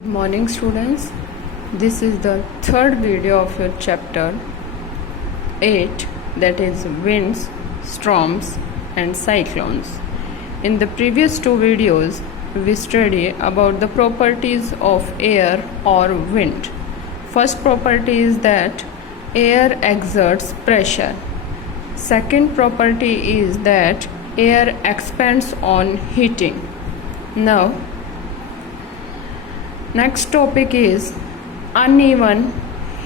Good morning students, this is the third video of your chapter 8, that is winds, storms and cyclones. In the previous two videos we studied about the properties of air or wind. First property is that air exerts pressure. Second property is that air expands on heating. Now next topic is uneven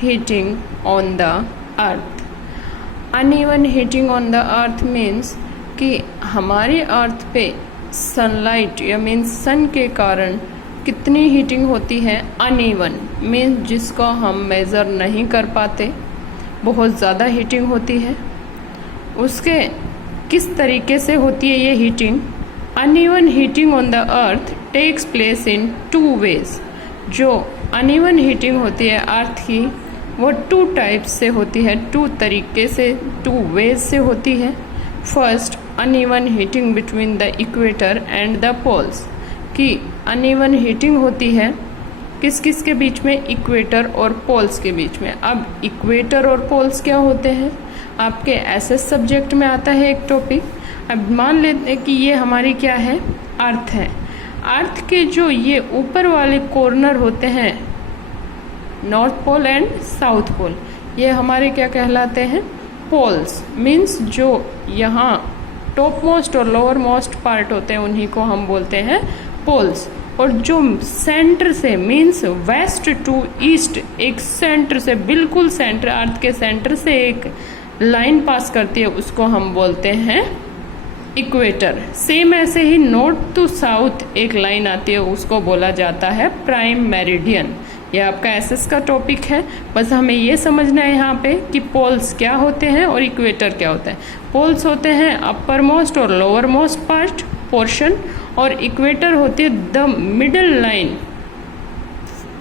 heating on the earth. Uneven heating on the earth means कि हमारे अर्थ पे sunlight या means सन के कारण कितनी heating होती है. Uneven means जिसको हम मेज़र नहीं कर पाते, बहुत ज़्यादा हीटिंग होती है. उसके किस तरीके से होती है ये heating? Uneven heating on the earth takes place in two ways. जो अनइवन हीटिंग होती है अर्थ की वो टू टाइप्स से होती है, टू तरीके से, टू वेज से होती है. First, uneven heating between the equator and the poles. कि अनइवन हीटिंग होती है किस किस के बीच में? इक्वेटर और पोल्स के बीच में. अब इक्वेटर और पोल्स क्या होते हैं? आपके एसएस सब्जेक्ट में आता है एक टॉपिक. अब मान लेते हैं कि ये हमारी क्या है? अर्थ है. अर्थ के जो ये ऊपर वाले कॉर्नर होते हैं, north pole and south pole, ये हमारे क्या कहलाते हैं? पोल्स. मीन्स जो यहाँ टॉप मोस्ट और लोअर मोस्ट पार्ट होते हैं उन्हीं को हम बोलते हैं पोल्स. और जो सेंटर से मीन्स वेस्ट टू ईस्ट, एक सेंटर से बिल्कुल सेंटर, अर्थ के सेंटर से एक लाइन पास करती है, उसको हम बोलते हैं इक्वेटर. सेम ऐसे ही नॉर्थ टू साउथ एक लाइन आती है, उसको बोला जाता है प्राइम मेरिडियन. ये आपका एसएस का टॉपिक है. बस हमें ये समझना है यहाँ पे कि पोल्स क्या होते हैं और इक्वेटर क्या होता है. पोल्स होते हैं अपर मोस्ट और लोअर मोस्ट पार्ट पोर्शन, और इक्वेटर होती है the middle line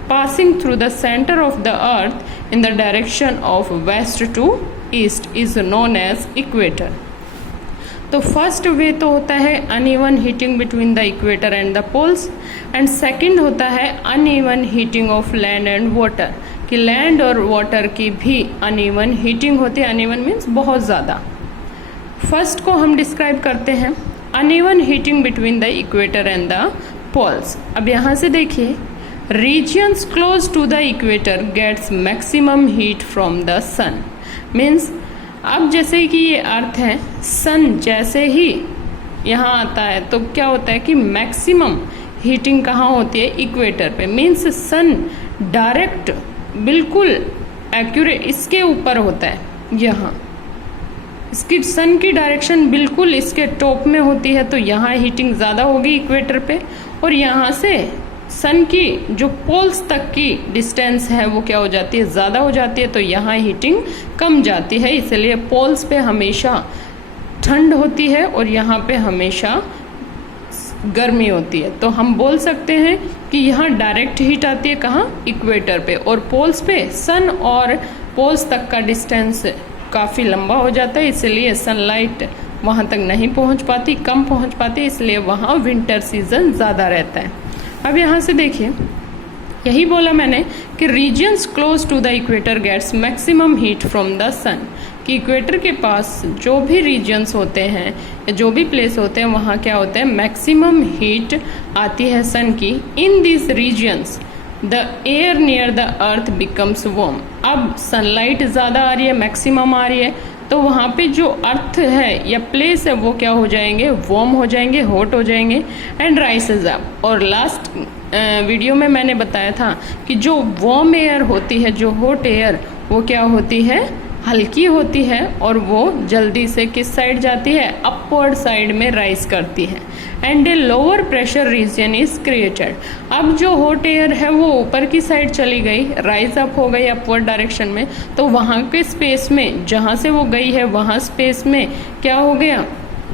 passing through the centre of the earth in the direction of west to east is known as equator. तो फर्स्ट वे तो होता है uneven heating between the equator and the poles, and second होता है uneven heating of land and water. कि land और water की भी अनइवन हीटिंग होती है. अनइवन मीन्स बहुत ज़्यादा. फर्स्ट को हम डिस्क्राइब करते हैं uneven heating between the equator and the poles. अब यहाँ से देखिए, regions close to the equator gets maximum heat from the sun. Means अब जैसे कि ये अर्थ है, सन जैसे ही यहाँ आता है तो क्या होता है कि मैक्सिमम हीटिंग कहाँ होती है? इक्वेटर पे. मीन्स सन डायरेक्ट बिल्कुल एक्यूरेट इसके ऊपर होता है. यहाँ इसकी सन की डायरेक्शन बिल्कुल इसके टॉप में होती है, तो यहाँ हीटिंग ज़्यादा होगी इक्वेटर पे. और यहाँ से सन की जो पोल्स तक की डिस्टेंस है वो क्या हो जाती है? ज़्यादा हो जाती है, तो यहाँ हीटिंग कम जाती है. इसलिए पोल्स पे हमेशा ठंड होती है और यहाँ पे हमेशा गर्मी होती है. तो हम बोल सकते हैं कि यहाँ डायरेक्ट हीट आती है कहाँ? इक्वेटर पे. और पोल्स पे सन और पोल्स तक का डिस्टेंस काफ़ी लंबा हो जाता है, इसलिए सनलाइट वहाँ तक नहीं पहुँच पाती, कम पहुँच पाती, इसलिए वहाँ विंटर सीजन ज़्यादा रहता है. अब यहाँ से देखिए, यही बोला मैंने कि regions close to the equator gets maximum heat from the sun. कि इक्वेटर के पास जो भी रीजन्स होते हैं या जो भी प्लेस होते हैं वहाँ क्या होता है? मैक्सिमम हीट आती है सन की. In this regions the air near the earth becomes warm. अब सनलाइट ज़्यादा आ रही है, मैक्सिमम आ रही है, तो वहाँ पे जो अर्थ है या प्लेस है वो क्या हो जाएंगे? वार्म हो जाएंगे, हॉट हो जाएंगे, एंड राइसेज अप. और लास्ट वीडियो में मैंने बताया था कि जो वार्म एयर होती है, जो हॉट एयर, वो क्या होती है? हल्की होती है, और वो जल्दी से किस साइड जाती है? अपवर्ड साइड में राइज करती है. And a lower pressure region is created. अब जो हॉट एयर है वो ऊपर की साइड चली गई, राइज अप हो गई अपवर्ड डायरेक्शन में, तो वहाँ के स्पेस में जहाँ से वो गई है वहाँ स्पेस में क्या हो गया?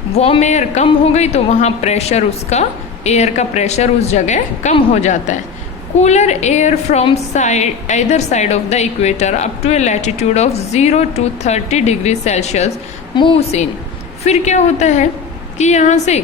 वार्म एयर कम हो गई, तो वहाँ प्रेशर, उसका एयर का प्रेशर उस जगह कम हो जाता है. Cooler air from side either side of the equator up to a latitude of 0 to 30 degree Celsius moves in. फिर क्या होता है कि यहाँ से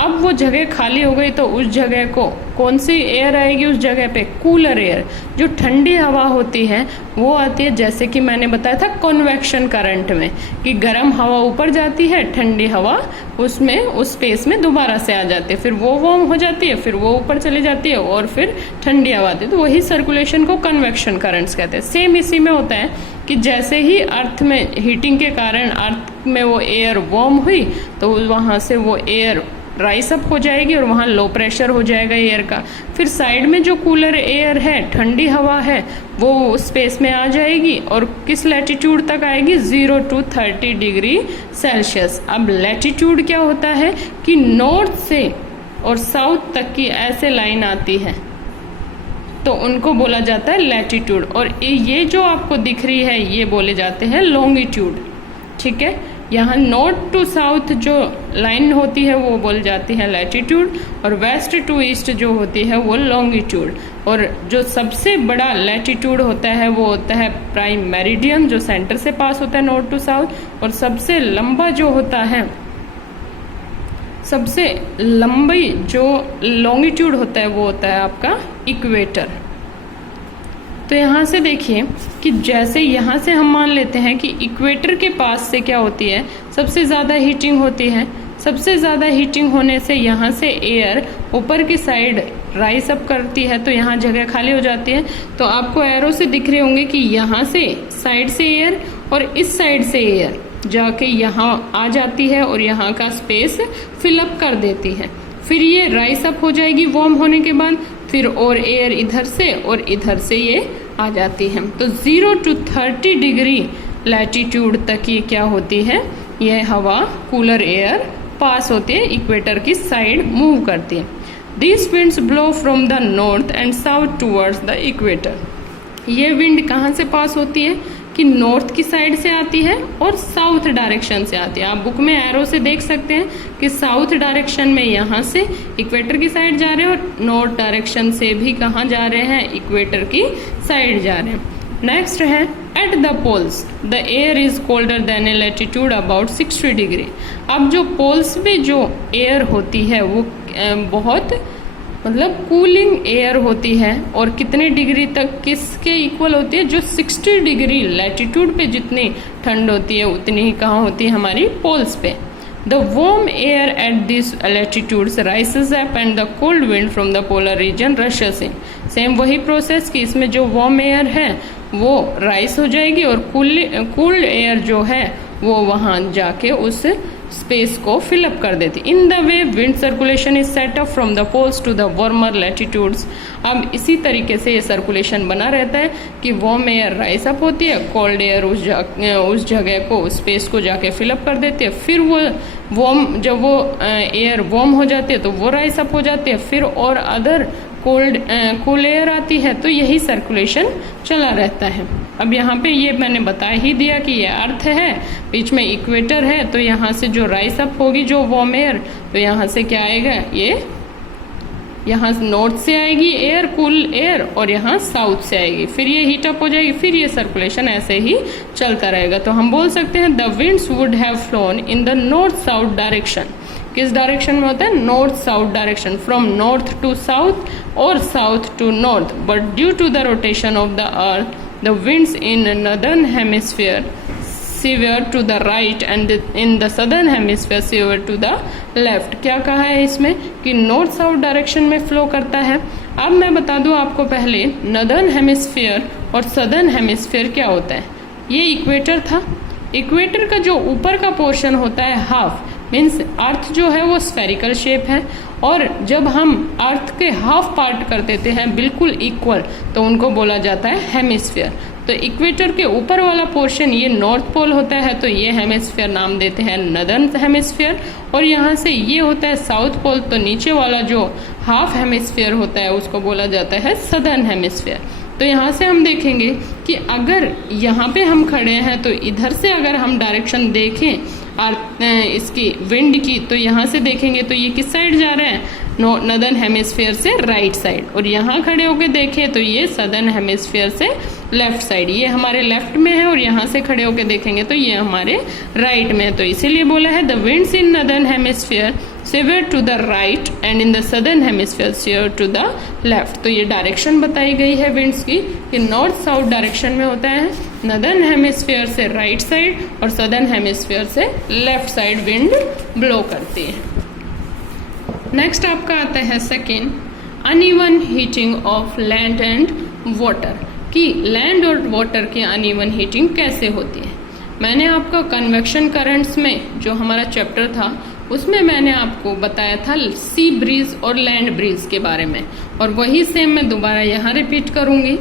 अब वो जगह खाली हो गई, तो उस जगह को कौन सी एयर आएगी उस जगह पे? Cooler air. जो ठंडी हवा होती है वो आती है, जैसे कि मैंने बताया था कन्वेक्शन करंट में, कि गर्म हवा ऊपर जाती है, ठंडी हवा उसमें उस स्पेस में दोबारा से आ जाती है, फिर वो वार्म हो जाती है, फिर वो ऊपर चली जाती है और फिर ठंडी हवा आती है। तो वही सर्कुलेशन को कन्वेक्शन करंट्स कहते हैं। सेम इसी में होता है कि जैसे ही अर्थ में हीटिंग के कारण अर्थ में वो एयर वार्म हुई तो वहाँ से वो एयर राइस अप हो जाएगी और वहाँ लो प्रेशर हो जाएगा एयर का। फिर साइड में जो कूलर एयर है, ठंडी हवा है, वो स्पेस में आ जाएगी और किस लैटिट्यूड तक आएगी? 0 to 30 डिग्री सेल्सियस। अब लैटिट्यूड क्या होता है कि नॉर्थ से और साउथ तक की ऐसे लाइन आती है तो उनको बोला जाता है लैटिट्यूड, और ये जो आपको दिख रही है ये बोले जाते हैं लॉन्गिट्यूड। ठीक है, यहाँ नॉर्थ टू साउथ जो लाइन होती है वो बोल जाती है लैटिट्यूड, और वेस्ट टू ईस्ट जो होती है वो लॉन्गिट्यूड। और जो सबसे बड़ा लैटिट्यूड होता है वो होता है प्राइम मेरिडियन, जो सेंटर से पास होता है नॉर्थ टू साउथ। और सबसे लंबा जो होता है, सबसे लंबी जो लॉन्गिट्यूड होता है वो होता है आपका इक्वेटर। तो यहाँ से देखिए कि जैसे यहाँ से हम मान लेते हैं कि इक्वेटर के पास से क्या होती है, सबसे ज़्यादा हीटिंग होती है। सबसे ज़्यादा हीटिंग होने से यहाँ से एयर ऊपर की साइड राइस अप करती है, तो यहाँ जगह खाली हो जाती है। तो आपको एरो से दिख रहे होंगे कि यहाँ से साइड से एयर और इस साइड से एयर जाके यहाँ आ जाती है और यहाँ का स्पेस फिलअप कर देती है। फिर ये राइस अप हो जाएगी वार्म होने के बाद, फिर और एयर इधर से और इधर से ये आ जाती है। तो 0 to 30 डिग्री लैटिट्यूड तक ये क्या होती है, ये हवा कूलर एयर पास होती है, इक्वेटर की साइड मूव करती है। This winds blow from the north and south towards the equator. ये विंड कहाँ से पास होती है कि नॉर्थ की साइड से आती है और साउथ डायरेक्शन से आती है। आप बुक में एरो से देख सकते हैं कि साउथ डायरेक्शन में यहाँ से इक्वेटर की साइड जा रहे हैं और नॉर्थ डायरेक्शन से भी कहाँ जा रहे हैं, इक्वेटर की साइड जा रहे हैं। नेक्स्ट है at the poles the air is colder than a latitude about 60 degree. अब जो पोल्स में जो एयर होती है वो बहुत मतलब कूलिंग एयर होती है, और कितने डिग्री तक किसके इक्वल होती है, जो 60 डिग्री लैटिट्यूड पे जितनी ठंड होती है उतनी ही कहाँ होती है, हमारी पोल्स पे। The warm air at this latitudes राइसेस up and the cold wind from the polar region rashes in. Same वही प्रोसेस कि इसमें जो वार्म एयर है वो राइस हो जाएगी और कूल्ड एयर जो है वो वहाँ जाके उस स्पेस को फिलअप कर देती। In the way wind circulation is set up from the poles to the warmer latitudes. अब इसी तरीके से ये सर्कुलेशन बना रहता है कि वार्म एयर राइस अप होती है, कोल्ड एयर उस जगह को, उस स्पेस को जाके फिलअप कर देती है। फिर वो वार्म, जब वो एयर वार्म हो जाती है तो वो राइस अप हो जाती है, फिर और अदर कूल एयर आती है। तो यही सर्कुलेशन चला रहता है। अब यहाँ पे ये मैंने बता ही दिया कि ये अर्थ है, बीच में इक्वेटर है, तो यहाँ से जो राइस अप होगी जो वार्म एयर, तो यहाँ से क्या आएगा, ये यहाँ नॉर्थ से आएगी एयर, कूल एयर, और यहाँ साउथ से आएगी, फिर ये हीट अप हो जाएगी, फिर ये सर्कुलेशन ऐसे ही चलता रहेगा। तो हम बोल सकते हैं the winds would have flown in the north south direction. किस डायरेक्शन में होता है, north south direction, from north to south और south to north, but due to the rotation of the earth the winds in northern hemisphere steer to the right and in the southern hemisphere steer to the left। क्या कहा है इसमें कि north south direction में flow करता है। अब मैं बता दूं आपको पहले नॉर्दर्न हेमिस्फीयर और सदर्न हेमिस्फीयर क्या होता है। ये इक्वेटर था, इक्वेटर का जो ऊपर का पोर्शन होता है हाफ, मीन्स अर्थ जो है वो स्फेरिकल शेप है, और जब हम अर्थ के हाफ पार्ट कर देते हैं बिल्कुल इक्वल तो उनको बोला जाता है हेमिस्फीयर। तो इक्वेटर के ऊपर वाला पोर्शन ये नॉर्थ पोल होता है, तो ये हेमिस्फीयर नाम देते हैं नॉर्दर्न हेमिस्फीयर, और यहाँ से ये होता है साउथ पोल, तो नीचे वाला जो हाफ हेमिस्फीयर होता है उसको बोला जाता है सदर्न हेमिस्फीयर। तो यहाँ से हम देखेंगे कि अगर यहाँ पे हम खड़े हैं तो इधर से अगर हम डायरेक्शन देखें इसकी विंड की, तो यहाँ से देखेंगे तो ये किस साइड जा रहे हैं, नॉर्दर्न हेमिस्फीयर से राइट साइड, और यहाँ खड़े होकर देखें तो ये सदर्न हेमिस्फीयर से लेफ्ट साइड, ये हमारे लेफ्ट में है, और यहाँ से खड़े होकर देखेंगे तो ये हमारे राइट में है। तो इसीलिए बोला है the winds in northern hemisphere severe to the right and in the southern hemisphere severe to the left. तो ये डायरेक्शन बताई गई है विंड्स की कि नॉर्थ साउथ डायरेक्शन में होता है, नदर्न हेमिस्फीयर से राइट साइड और सदर्न हेमिस्फीयर से लेफ्ट साइड विंड ब्लो करती है। नेक्स्ट आपका आता है second, uneven heating of land and water, कि लैंड और वाटर की अनइवन हीटिंग कैसे होती है। मैंने आपका कन्वेक्शन करंट्स में जो हमारा चैप्टर था उसमें मैंने आपको बताया था सी ब्रीज और लैंड ब्रीज के बारे में, और वही सेम मैं दोबारा यहाँ रिपीट करूँगी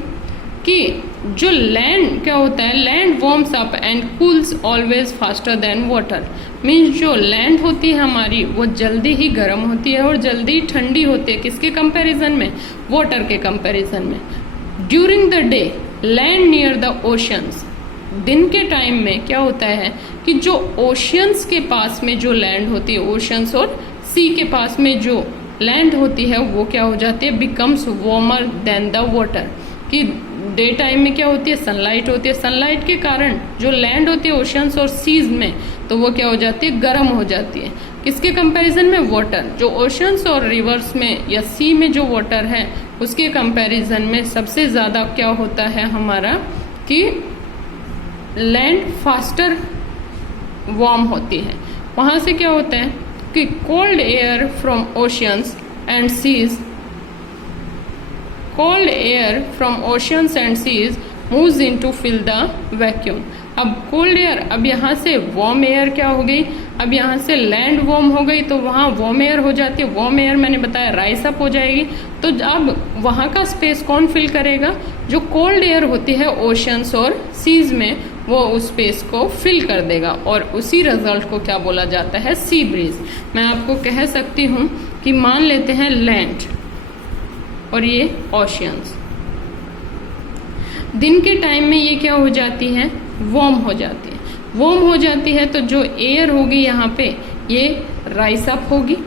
कि जो लैंड क्या होता है, land warms up and cools always faster than water. Means जो लैंड होती है हमारी वो जल्दी ही गर्म होती है और जल्दी ठंडी होती है, किसके कंपैरिजन में, वाटर के कंपैरिजन में। During the day land near the oceans, दिन के टाइम में क्या होता है कि जो ओशियंस के पास में जो लैंड होती है, ओशियंस और सी के पास में जो लैंड होती है वो क्या हो जाती है, becomes warmer than the water. कि डे टाइम में क्या होती है, सनलाइट होती है, सनलाइट के कारण जो लैंड होती है ओशियंस और सीज में तो वो क्या हो जाती है, गर्म हो जाती है। किसके कंपैरिजन में, वाटर। जो ओशियंस और रिवर्स में या सी में जो वाटर है उसके कंपैरिजन में सबसे ज़्यादा क्या होता है हमारा कि लैंड फास्टर वार्म होती है। वहाँ से क्या होता है कि cold air from oceans and seas, cold air from oceans and seas moves in to fill the vacuum. अब कोल्ड एयर, अब यहाँ से वार्म एयर क्या हो गई, अब यहाँ से लैंड वार्म हो गई तो वहाँ वार्म एयर हो जाती है। वार्म एयर मैंने बताया राइस अप हो जाएगी, तो अब वहाँ का स्पेस कौन फिल करेगा, जो कोल्ड एयर होती है ओशियंस और सीज में वो उस स्पेस को फिल कर देगा, और उसी रिजल्ट को क्या बोला जाता है, सी ब्रीज। मैं आपको कह सकती हूँ कि मान लेते हैं लैंड और ये ओशियंस, दिन के टाइम में ये क्या हो जाती है, वार्म हो जाती है। वार्म हो जाती है तो जो एयर होगी यहाँ पे ये राइस अप होगी,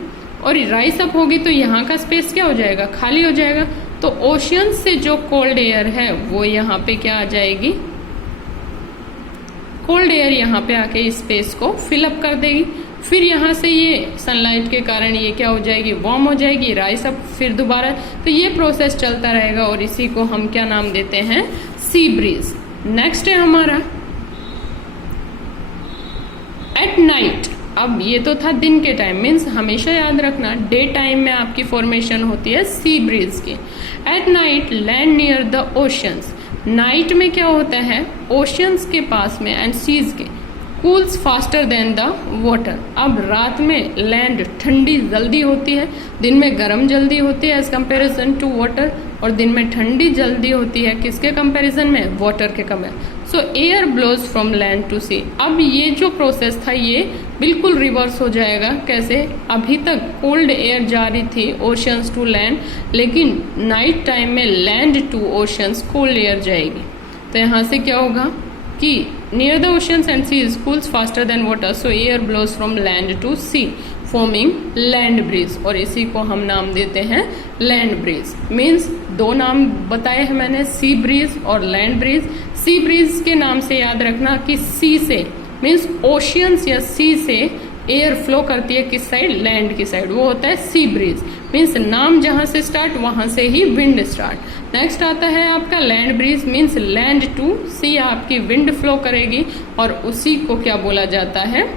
और राइस अप होगी तो यहाँ का स्पेस क्या हो जाएगा, खाली हो जाएगा। तो ओशियन से जो कोल्ड एयर है वो यहाँ पे क्या आ जाएगी, कोल्ड एयर यहाँ पे आके इस स्पेस को फिल अप कर देगी। फिर यहाँ से ये सनलाइट के कारण ये क्या हो जाएगी, वार्म हो जाएगी, राइस अप, फिर दोबारा। तो ये प्रोसेस चलता रहेगा और इसी को हम क्या नाम देते हैं, सी ब्रीज। नेक्स्ट है हमारा एट नाइट। अब ये तो था दिन के टाइम, मीन्स हमेशा याद रखना डे टाइम में आपकी फॉर्मेशन होती है सी ब्रीज की। At night land near the oceans, night में क्या होता है, ओशियंस के पास में एंड सीज के cools faster then the water. अब रात में लैंड ठंडी जल्दी होती है, दिन में गर्म जल्दी होती है एज कंपेरिजन टू वाटर, और दिन में ठंडी जल्दी होती है किसके कंपैरिजन में, वाटर के comparison. So air blows from land to sea. अब ये जो प्रोसेस था ये बिल्कुल रिवर्स हो जाएगा। कैसे, अभी तक कोल्ड एयर जा रही थी ओशियंस टू लैंड, लेकिन नाइट टाइम में land to oceans cold air जाएगी। तो यहाँ से क्या होगा कि near the oceans and seas cools faster than water, so air blows from land to sea forming land breeze, और इसी को हम नाम देते हैं लैंड ब्रीज। मीन्स दो नाम बताए हैं मैंने, सी ब्रीज और लैंड ब्रीज। सी ब्रीज के नाम से याद रखना कि सी से मीन्स ओशियंस या सी से एयर फ्लो करती है किस साइड, लैंड की साइड, वो होता है सी ब्रीज। मीन्स नाम जहां से स्टार्ट वहां से ही विंड स्टार्ट। नेक्स्ट आता है आपका land breeze, means land to sea आपकी विंड फ्लो करेगी, और उसी को क्या बोला जाता है,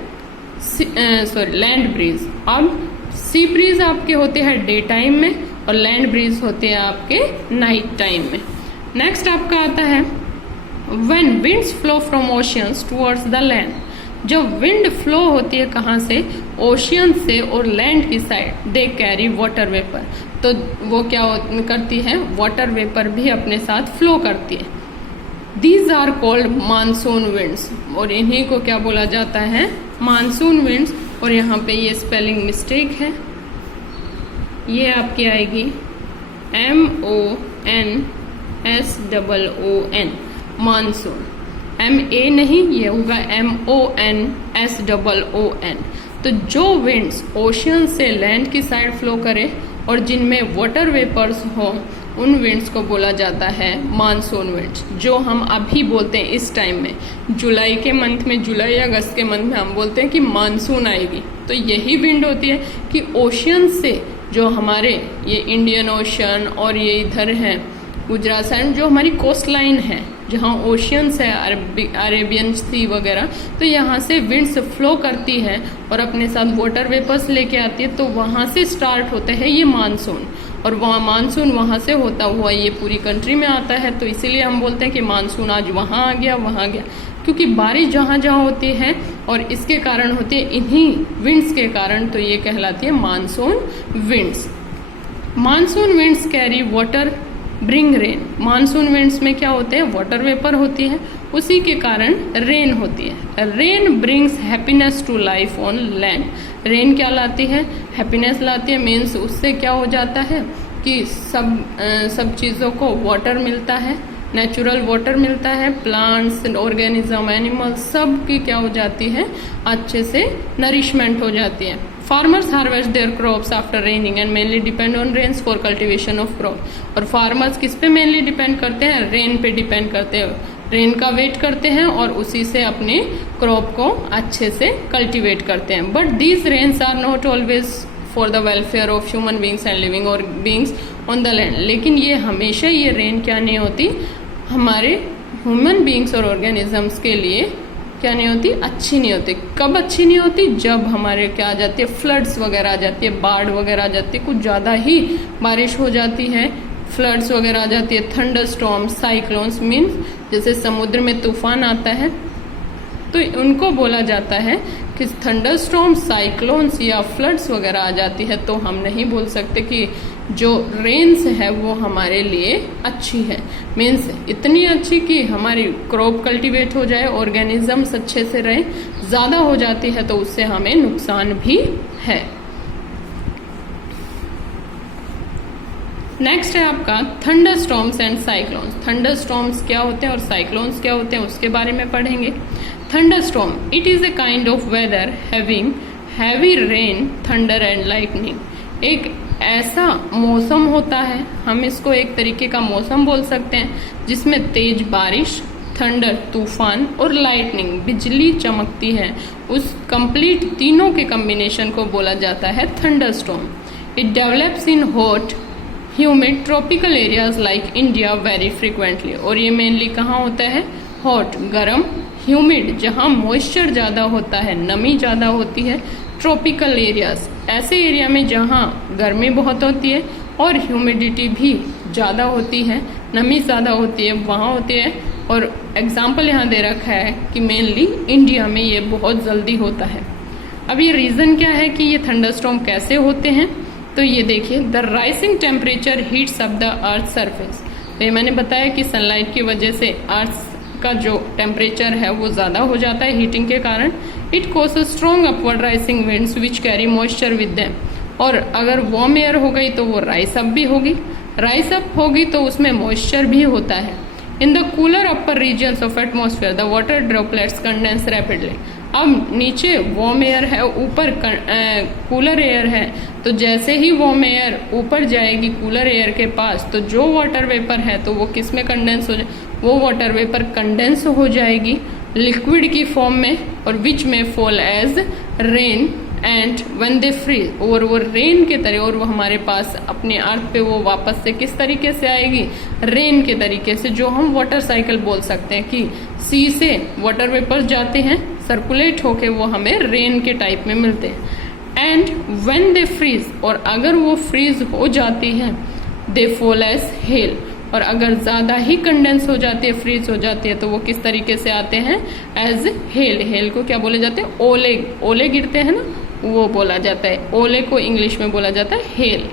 लैंड ब्रीज। अब सी ब्रीज आपके होते हैं डे टाइम में और लैंड ब्रीज होते हैं आपके नाइट टाइम में। नेक्स्ट आपका आता है when winds flow from oceans towards the land. जब विंड फ्लो होती है कहाँ से, ओशियन से और लैंड की side, they carry water vapour, तो वो क्या करती है, वाटर वेपर भी अपने साथ फ्लो करती है। These are called monsoon winds, और इन्हीं को क्या बोला जाता है, मानसून विंड्स। और यहाँ पे ये स्पेलिंग मिस्टेक है, ये आपकी आएगी MONSOON, मानसून, MA नहीं, ये होगा MONSOON। तो जो विंड्स ओशियन से लैंड की साइड फ्लो करे और जिनमें वाटर वेपर्स हो, उन विंड्स को बोला जाता है मानसून विंड्स, जो हम अभी बोलते हैं इस टाइम में, जुलाई के मंथ में, जुलाई अगस्त के मंथ में हम बोलते हैं कि मानसून आएगी। तो यही विंड होती है कि ओशियन से, जो हमारे ये इंडियन ओशन और ये इधर है गुजरात साइड, जो हमारी कोस्ट लाइन है जहाँ ओशियंस है, अरेबियन सी वगैरह, तो यहाँ से विंड्स फ्लो करती है और अपने साथ वाटर वेपर्स लेके आती है, तो वहाँ से स्टार्ट होता है ये मानसून, और वहाँ मानसून वहाँ से होता हुआ ये पूरी कंट्री में आता है। तो इसीलिए हम बोलते हैं कि मानसून आज वहाँ आ गया, वहाँ गया, क्योंकि बारिश जहाँ जहाँ होती है और इसके कारण होती है इन्हीं विंड्स के कारण, तो ये कहलाती है monsoon winds. Monsoon winds carry water bring rain. Monsoon winds में क्या होते हैं, वाटर वेपर होती है, उसी के कारण रेन होती है। Rain brings happiness to life on land. Rain क्या लाती है, हैप्पीनेस लाती है, मीन्स उससे क्या हो जाता है कि सब चीज़ों को वाटर मिलता है, नेचुरल वाटर मिलता है, प्लांट्स, ऑर्गेनिज्म, एनिमल्स, सब की क्या हो जाती है, अच्छे से नरिशमेंट हो जाती है। Farmers harvest their crops after raining and mainly depend on rains for cultivation of crop. और फार्मर्स किस पे मेनली डिपेंड करते हैं, रेन पे डिपेंड करते हैं, रेन का वेट करते हैं और उसी से अपने क्रॉप को अच्छे से कल्टिवेट करते हैं। But these rains are not always for the welfare of human beings and living और बींग्स ऑन द लैंड। लेकिन ये हमेशा ये रेन क्या नहीं होती, हमारे ह्यूमन बींग्स और ऑर्गेनिजम्स के लिए क्या नहीं होती, अच्छी नहीं होती। कब अच्छी नहीं होती, जब हमारे क्या आ जाती है, फ्लड्स वगैरह आ जाती है, बाढ़ वगैरह आ जाती है, कुछ ज़्यादा ही बारिश हो जाती है, फ्लड्स वगैरह आ जाती है, थंडर स्टॉर्म्स, साइक्लोन्स, मीन्स जैसे समुद्र में तूफान आता है तो उनको बोला जाता है कि थंडर स्टॉर्म, साइक्लोन्स या फ्लड्स वगैरह आ जाती है, तो हम नहीं बोल सकते कि जो रेन्स है वो हमारे लिए अच्छी है। मीन्स इतनी अच्छी कि हमारी क्रॉप कल्टीवेट हो जाए, ऑर्गेनिजम्स अच्छे से रहे, ज़्यादा हो जाती है तो उससे हमें नुकसान भी है। नेक्स्ट है आपका thunder storms and cyclones. Thunder storms क्या होते हैं और साइक्लोन्स क्या होते हैं उसके बारे में पढ़ेंगे। Thunderstorm, it is a kind of weather having heavy rain, thunder and lightning. एक ऐसा मौसम होता है, हम इसको एक तरीके का मौसम बोल सकते हैं, जिसमें तेज बारिश, थंडर तूफान और लाइटनिंग बिजली चमकती है। उस कंप्लीट तीनों के कॉम्बिनेशन को बोला जाता है thunder storm. It develops in hot humid tropical areas like India very frequently. और ये मेनली कहाँ होता है, हॉट गर्म, ह्यूमिड जहाँ मॉइस्चर ज़्यादा होता है, नमी ज़्यादा होती है, ट्रॉपिकल एरियाज ऐसे एरिया में जहाँ गर्मी बहुत होती है और ह्यूमिडिटी भी ज़्यादा होती है, नमी ज़्यादा होती है, वहाँ होती है। और एग्जाम्पल यहाँ दे रखा है कि मेनली इंडिया में ये बहुत जल्दी होता है। अब ये रीज़न क्या है कि ये थंडरस्टॉर्म कैसे होते हैं, तो ये देखिए, the rising temperature heats up the earth surface. तो ये मैंने बताया कि सनलाइट की वजह से अर्थ का जो टेम्परेचर है वो ज़्यादा हो जाता है हीटिंग के कारण। It causes strong upward rising winds which carry moisture with them. और अगर वार्म एयर हो गई तो वो राइस अप भी होगी, राइस अप होगी तो उसमें मॉइस्चर भी होता है। In the cooler upper regions of atmosphere the water droplets condense rapidly. अब नीचे वार्म एयर है, ऊपर कूलर एयर है, तो जैसे ही वार्म एयर ऊपर जाएगी कूलर एयर के पास, तो जो वाटर वेपर है तो वो किस में कंडेंस हो जाए, वो वाटर वेपर कंडेंस हो जाएगी लिक्विड की फॉर्म में, और विच में fall as rain and when they freeze, और वो रेन के तरह, और वो हमारे पास अपने अर्थ पे वो वापस से किस तरीके से आएगी, रेन के तरीके से, जो हम वाटर साइकिल बोल सकते हैं कि सी से वाटर वेपर्स जाते हैं, सर्कुलेट होके वो हमें रेन के टाइप में मिलते हैं। एंड व्हेन दे फ्रीज, और अगर वो फ्रीज हो जाती है, दे फॉल एज हेल, और अगर ज़्यादा ही कंडेंस हो जाती है, फ्रीज हो जाती है, तो वो किस तरीके से आते हैं, एज हेल। हेल को क्या बोले जाते हैं, ओले, ओले गिरते हैं ना, वो बोला जाता है, ओले को इंग्लिश में बोला जाता है hail.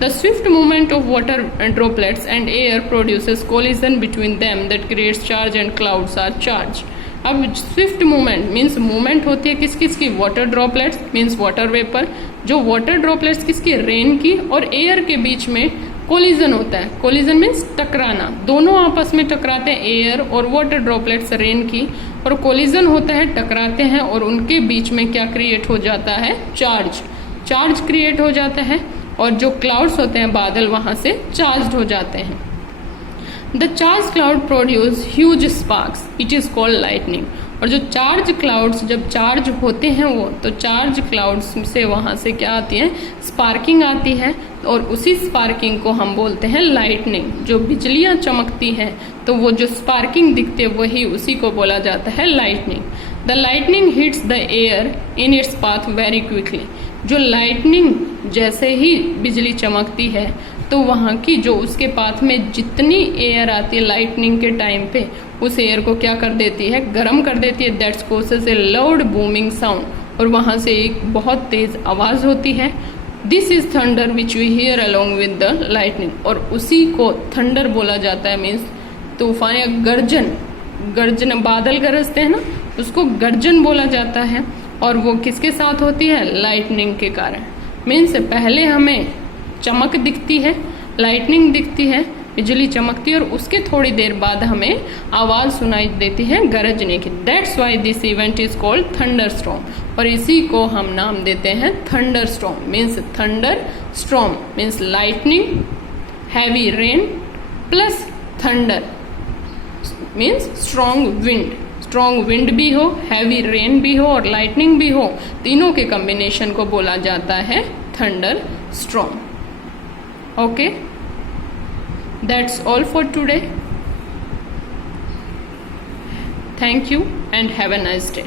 The swift movement of water droplets and air produces collision between them that creates charge and clouds are charge. अब स्विफ्ट मूवमेंट मीन्स मूवमेंट होती है किस किस की, water droplets means water vapour, जो वाटर ड्रॉपलेट्स किसकी, rain की, और एयर के बीच में कोलिजन होता है। कोलिजन मीन्स टकराना, दोनों आपस में टकराते हैं, एयर और वाटर ड्रॉपलेट्स रेन की, और कोलिजन होता है, टकराते हैं, और उनके बीच में क्या क्रिएट हो जाता है, चार्ज, चार्ज क्रिएट हो जाता है, और जो क्लाउड्स होते हैं, बादल, वहाँ से चार्ज हो जाते हैं। The charge cloud produce huge sparks, it is called lightning. और जो चार्ज क्लाउड्स जब चार्ज होते हैं वो, तो चार्ज क्लाउड्स से वहाँ से क्या आती है, स्पार्किंग आती है, और उसी स्पार्किंग को हम बोलते हैं लाइटनिंग। जो बिजलियाँ चमकती हैं तो वो जो स्पार्किंग दिखती है वही उसी को बोला जाता है lightning. The lightning hits the air in its path very quickly. जो लाइटनिंग जैसे ही बिजली चमकती है तो वहाँ की जो उसके पाथ में जितनी एयर आती है लाइटनिंग के टाइम पे, उस एयर को क्या कर देती है, गर्म कर देती है। That's causes a loud booming sound, और वहाँ से एक बहुत तेज आवाज़ होती है। This is thunder which we hear along with the lightning, और उसी को थंडर बोला जाता है। मीन्स तूफान या गर्जन बादल गरजते हैं ना, उसको गर्जन बोला जाता है, और वो किसके साथ होती है, लाइटनिंग के कारण। मीन्स पहले हमें चमक दिखती है, लाइटनिंग दिखती है, बिजली चमकती है, और उसके थोड़ी देर बाद हमें आवाज़ सुनाई देती है गरजने की। That's why this event is called thunder storm, और इसी को हम नाम देते हैं thunder storm. Means thunder storm means lightning, heavy rain plus thunder means strong wind भी हो, हैवी रेन भी हो और लाइटनिंग भी हो, तीनों के कॉम्बिनेशन को बोला जाता है thunder storm. Okay, that's all for today. Thank you and have a nice day.